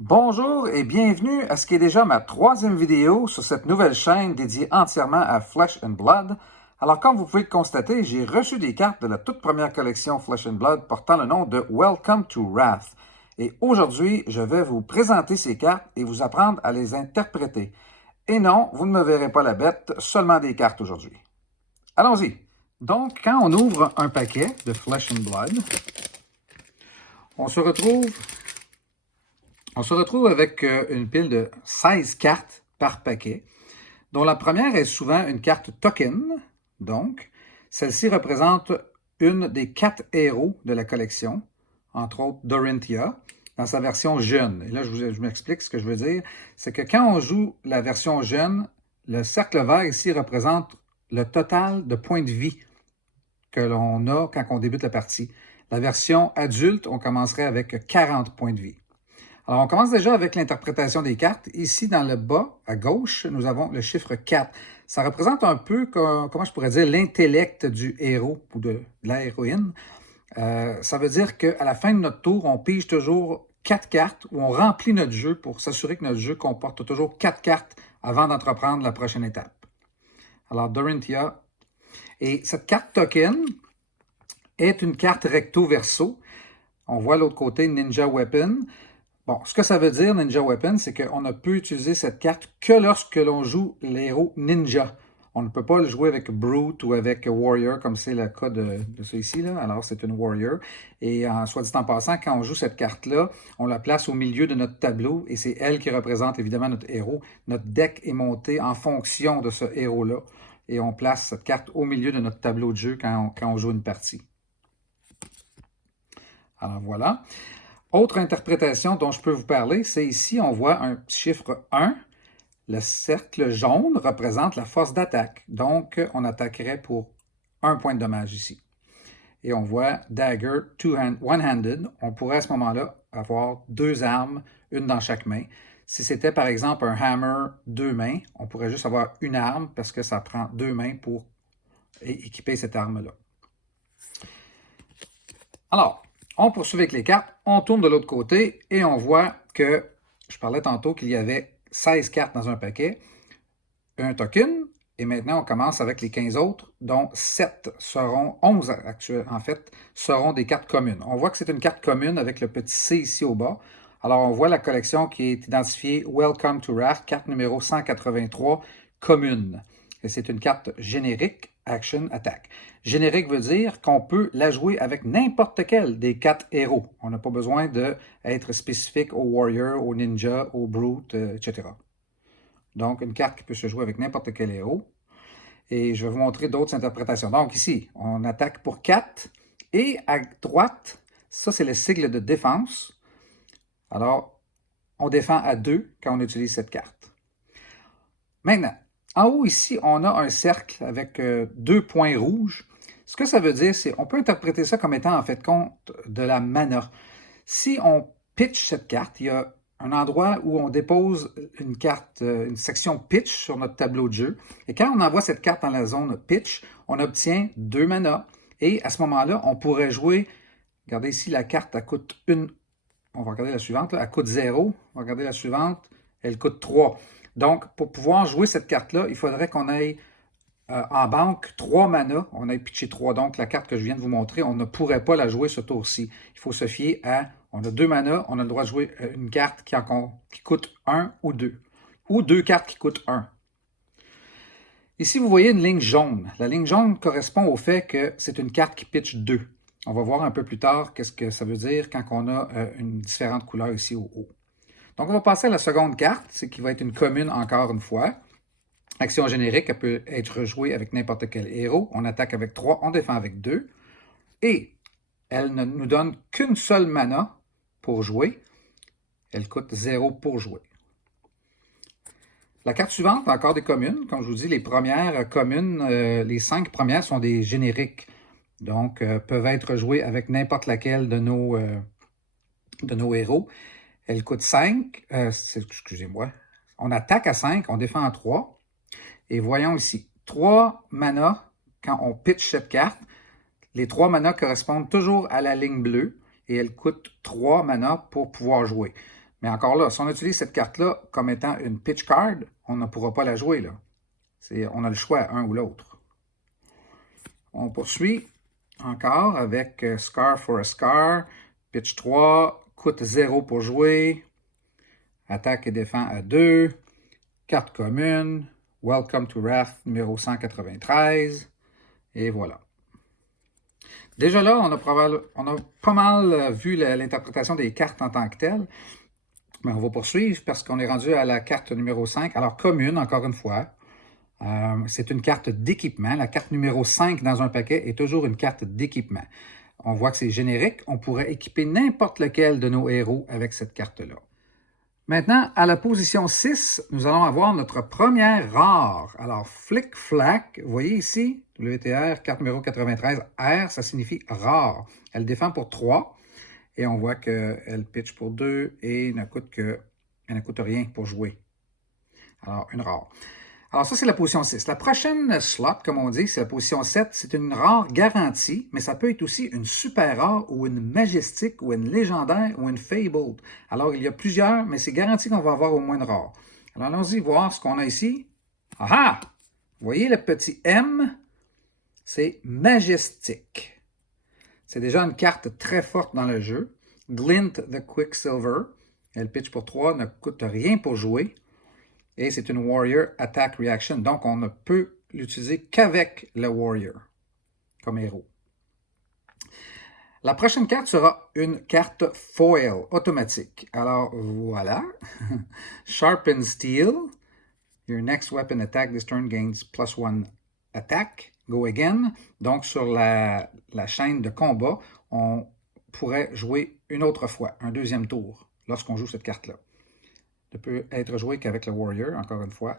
Bonjour et bienvenue à ce qui est déjà ma troisième vidéo sur cette nouvelle chaîne dédiée entièrement à Flesh and Blood. Alors comme vous pouvez le constater, j'ai reçu des cartes de la toute première collection Flesh and Blood portant le nom de Welcome to Wrath. Et aujourd'hui, je vais vous présenter ces cartes et vous apprendre à les interpréter. Et non, vous ne me verrez pas la bête, seulement des cartes aujourd'hui. Allons-y. Donc, quand on ouvre un paquet de Flesh and Blood, on se retrouve avec une pile de 16 cartes par paquet, dont la première est souvent une carte token. Donc, celle-ci représente une des 4 héros de la collection, entre autres Dorinthia, dans sa version jeune. Et là, je m'explique ce que je veux dire. C'est que quand on joue la version jeune, le cercle vert ici représente le total de points de vie que l'on a quand on débute la partie. La version adulte, on commencerait avec 40 points de vie. Alors, on commence déjà avec l'interprétation des cartes. Ici, dans le bas, à gauche, nous avons le chiffre 4. Ça représente un peu, comment je pourrais dire, l'intellect du héros ou de la héroïne. Ça veut dire qu'à la fin de notre tour, on pige toujours 4 cartes ou on remplit notre jeu pour s'assurer que notre jeu comporte toujours 4 cartes avant d'entreprendre la prochaine étape. Alors, Dorinthia. Et cette carte token est une carte recto-verso. On voit l'autre côté Ninja Weapon. Bon, ce que ça veut dire, Ninja Weapon, c'est qu'on ne peut utiliser cette carte que lorsque l'on joue l'héros ninja. On ne peut pas le jouer avec Brute ou avec Warrior, comme c'est le cas de celui-ci. Alors, c'est une Warrior. Et soit dit en passant, quand on joue cette carte-là, on la place au milieu de notre tableau et c'est elle qui représente évidemment notre héros. Notre deck est monté en fonction de ce héros-là. Et on place cette carte au milieu de notre tableau de jeu quand on joue une partie. Alors, voilà. Autre interprétation dont je peux vous parler, c'est ici, on voit un chiffre 1. Le cercle jaune représente la force d'attaque. Donc, on attaquerait pour 1 point de dommage ici. Et on voit Dagger one-handed. On pourrait à ce moment-là avoir 2 armes, une dans chaque main. Si c'était par exemple un hammer 2 mains, on pourrait juste avoir une arme parce que ça prend 2 mains pour équiper cette arme-là. Alors, on poursuit avec les cartes, on tourne de l'autre côté et on voit que, je parlais tantôt qu'il y avait 16 cartes dans un paquet, un token, et maintenant on commence avec les 15 autres, dont 7 seront, 11 actuels en fait, seront des cartes communes. On voit que c'est une carte commune avec le petit C ici au bas. Alors on voit la collection qui est identifiée Welcome to Wrath, carte numéro 183, commune. Et c'est une carte générique, Action Attack. Générique veut dire qu'on peut la jouer avec n'importe quel des 4 héros. On n'a pas besoin d'être spécifique au Warrior, au Ninja, au Brute, etc. Donc, une carte qui peut se jouer avec n'importe quel héros. Et je vais vous montrer d'autres interprétations. Donc, ici, on attaque pour 4. Et à droite, ça, c'est le sigle de défense. Alors, on défend à 2 quand on utilise cette carte. Maintenant, en haut ici, on a un cercle avec 2 points rouges. Ce que ça veut dire, c'est qu'on peut interpréter ça comme étant en fait compte de la mana. Si on pitch cette carte, il y a un endroit où on dépose une carte, une section pitch sur notre tableau de jeu. Et quand on envoie cette carte dans la zone pitch, on obtient 2 mana. Et à ce moment-là, on pourrait jouer, regardez ici, la carte, elle coûte 1. On va regarder la suivante, là, elle coûte 0. On va regarder la suivante, elle coûte 3. Donc, pour pouvoir jouer cette carte-là, il faudrait qu'on ait en banque 3 mana. On a pitché 3. Donc, la carte que je viens de vous montrer, on ne pourrait pas la jouer ce tour-ci. Il faut se fier à, on a 2 mana, on a le droit de jouer une carte qui coûte 1 ou 2. Ou 2 cartes qui coûtent 1. Ici, vous voyez une ligne jaune. La ligne jaune correspond au fait que c'est une carte qui pitch 2. On va voir un peu plus tard qu'est-ce que ça veut dire quand on a une différente couleur ici au haut. Donc, on va passer à la seconde carte, c'est qui va être une commune encore une fois. Action générique, elle peut être jouée avec n'importe quel héros. On attaque avec 3, on défend avec 2. Et elle ne nous donne qu'une seule mana pour jouer. Elle coûte 0 pour jouer. La carte suivante, encore des communes. Comme je vous dis, les premières communes, les 5 premières sont des génériques. Donc, peuvent être jouées avec n'importe laquelle de nos héros. Elle coûte 5. Excusez-moi. On attaque à 5, on défend à 3. Et voyons ici, 3 mana, quand on pitch cette carte, les 3 mana correspondent toujours à la ligne bleue et elle coûte 3 mana pour pouvoir jouer. Mais encore là, si on utilise cette carte-là comme étant une pitch card, on ne pourra pas la jouer, là. On a le choix, un ou l'autre. On poursuit encore avec Scar for a Scar, pitch 3, coûte 0 pour jouer, attaque et défend à 2, carte commune, Welcome to Wrath numéro 193, et voilà. Déjà là, on a pas mal vu l'interprétation des cartes en tant que telles, mais on va poursuivre parce qu'on est rendu à la carte numéro 5. Alors, commune, encore une fois, c'est une carte d'équipement. La carte numéro 5 dans un paquet est toujours une carte d'équipement. On voit que c'est générique. On pourrait équiper n'importe lequel de nos héros avec cette carte-là. Maintenant, à la position 6, nous allons avoir notre première rare. Alors, Flick Flack, vous voyez ici, WTR, carte numéro 93, R, ça signifie rare. Elle défend pour 3, et on voit qu'elle pitch pour 2 et elle ne coûte rien pour jouer. Alors, une rare. Alors ça, c'est la position 6. La prochaine slot, comme on dit, c'est la position 7. C'est une rare garantie, mais ça peut être aussi une super rare ou une majestique ou une légendaire ou une fabled. Alors, il y a plusieurs, mais c'est garanti qu'on va avoir au moins une rare. Alors, allons-y voir ce qu'on a ici. Ah ah! Vous voyez le petit M? C'est majestique. C'est déjà une carte très forte dans le jeu. Glint the Quicksilver. Elle pitch pour 3, ne coûte rien pour jouer. Et c'est une Warrior Attack Reaction. Donc, on ne peut l'utiliser qu'avec le Warrior comme héros. La prochaine carte sera une carte foil automatique. Alors, voilà. Sharpened Steel. Your next weapon attack this turn gains +1 attack. Go again. Donc, sur la chaîne de combat, on pourrait jouer une autre fois, un deuxième tour, lorsqu'on joue cette carte-là. Ne peut être joué qu'avec le Warrior, encore une fois,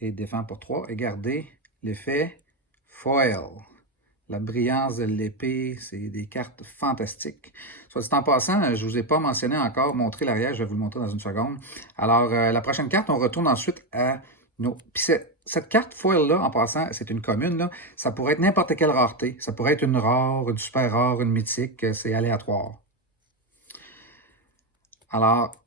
et défend pour 3, et garder l'effet foil. La brillance de l'épée, c'est des cartes fantastiques. Soit dit en passant, je ne vous ai pas mentionné encore, montrer l'arrière, je vais vous le montrer dans une seconde. Alors, la prochaine carte, on retourne ensuite à nos... Puis cette carte foil-là, en passant, c'est une commune, là, ça pourrait être n'importe quelle rareté. Ça pourrait être une rare, une super rare, une mythique, c'est aléatoire. Alors,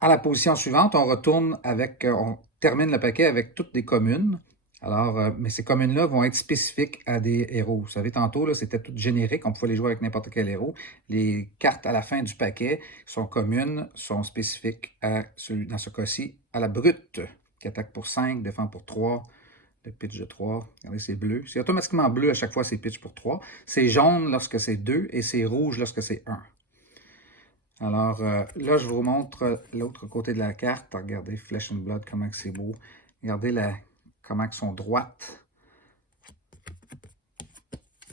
à la position suivante, on retourne on termine le paquet avec toutes des communes. Alors, mais ces communes-là vont être spécifiques à des héros. Vous savez, tantôt, c'était tout générique, on pouvait les jouer avec n'importe quel héros. Les cartes à la fin du paquet sont communes, sont spécifiques à dans ce cas-ci, à la brute, qui attaque pour 5, défend pour 3, le pitch de 3. Regardez, c'est bleu. C'est automatiquement bleu à chaque fois, c'est pitch pour 3. C'est jaune lorsque c'est 2 et c'est rouge lorsque c'est 1. Alors, là, je vous montre l'autre côté de la carte. Regardez, Flesh and Blood, comment c'est beau. Regardez comment elles sont droites.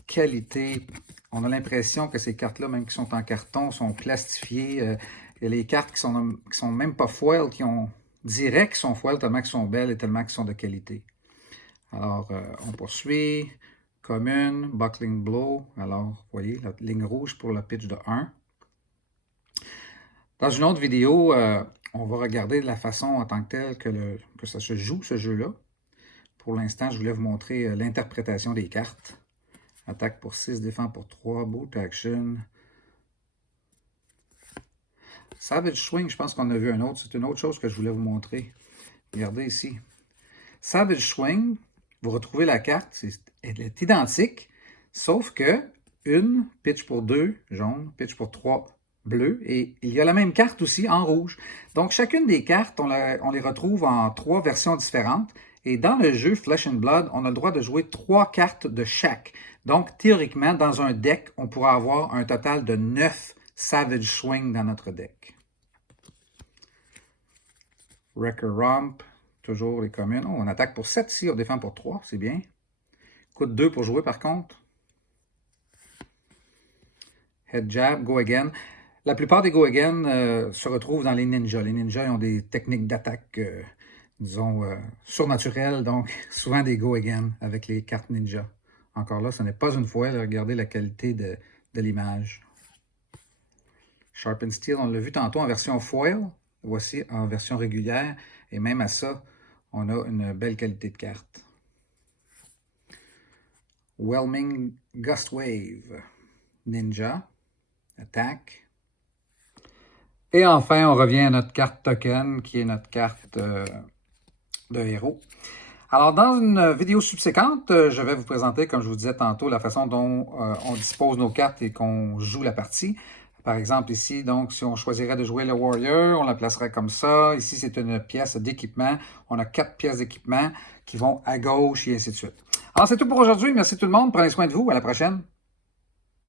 Qualité. On a l'impression que ces cartes-là, même qui sont en carton, sont plastifiées. Il y a les cartes qui sont même pas foil, on dirait qu'ils sont foil tellement qu'elles sont belles et tellement qu'elles sont de qualité. Alors, on poursuit. Commune, Buckling Blow. Alors, vous voyez, la ligne rouge pour le pitch de 1. Dans une autre vidéo, on va regarder la façon en tant que telle que ça se joue, ce jeu-là. Pour l'instant, je voulais vous montrer l'interprétation des cartes. Attaque pour 6, défend pour 3, boot action. Savage Swing, je pense qu'on a vu un autre. C'est une autre chose que je voulais vous montrer. Regardez ici. Savage Swing, vous retrouvez la carte, elle est identique, sauf que une pitch pour 2, jaune, pitch pour 3, bleu, et il y a la même carte aussi en rouge. Donc, chacune des cartes, on les retrouve en 3 versions différentes. Et dans le jeu Flesh and Blood, on a le droit de jouer 3 cartes de chaque. Donc, théoriquement, dans un deck, on pourra avoir un total de 9 Savage Swing dans notre deck. Wrecker Romp, toujours les communes. Oh, on attaque pour 7 ici, on défend pour 3, c'est bien. Coûte 2 pour jouer par contre. Head Jab, Go Again. La plupart des Go Again se retrouvent dans les ninjas. Les ninjas ont des techniques d'attaque, disons, surnaturelles, donc souvent des Go Again avec les cartes ninja. Encore là, ce n'est pas une foil, regardez la qualité de l'image. Sharpened Steel, on l'a vu tantôt en version foil, voici en version régulière, et même à ça, on a une belle qualité de carte. Whelming Gust Wave, Ninja, Attack. Et enfin, on revient à notre carte token, qui est notre carte de héros. Alors, dans une vidéo subséquente, je vais vous présenter, comme je vous disais tantôt, la façon dont on dispose nos cartes et qu'on joue la partie. Par exemple, ici, donc, si on choisirait de jouer le Warrior, on la placerait comme ça. Ici, c'est une pièce d'équipement. On a 4 pièces d'équipement qui vont à gauche et ainsi de suite. Alors, c'est tout pour aujourd'hui. Merci tout le monde. Prenez soin de vous. À la prochaine.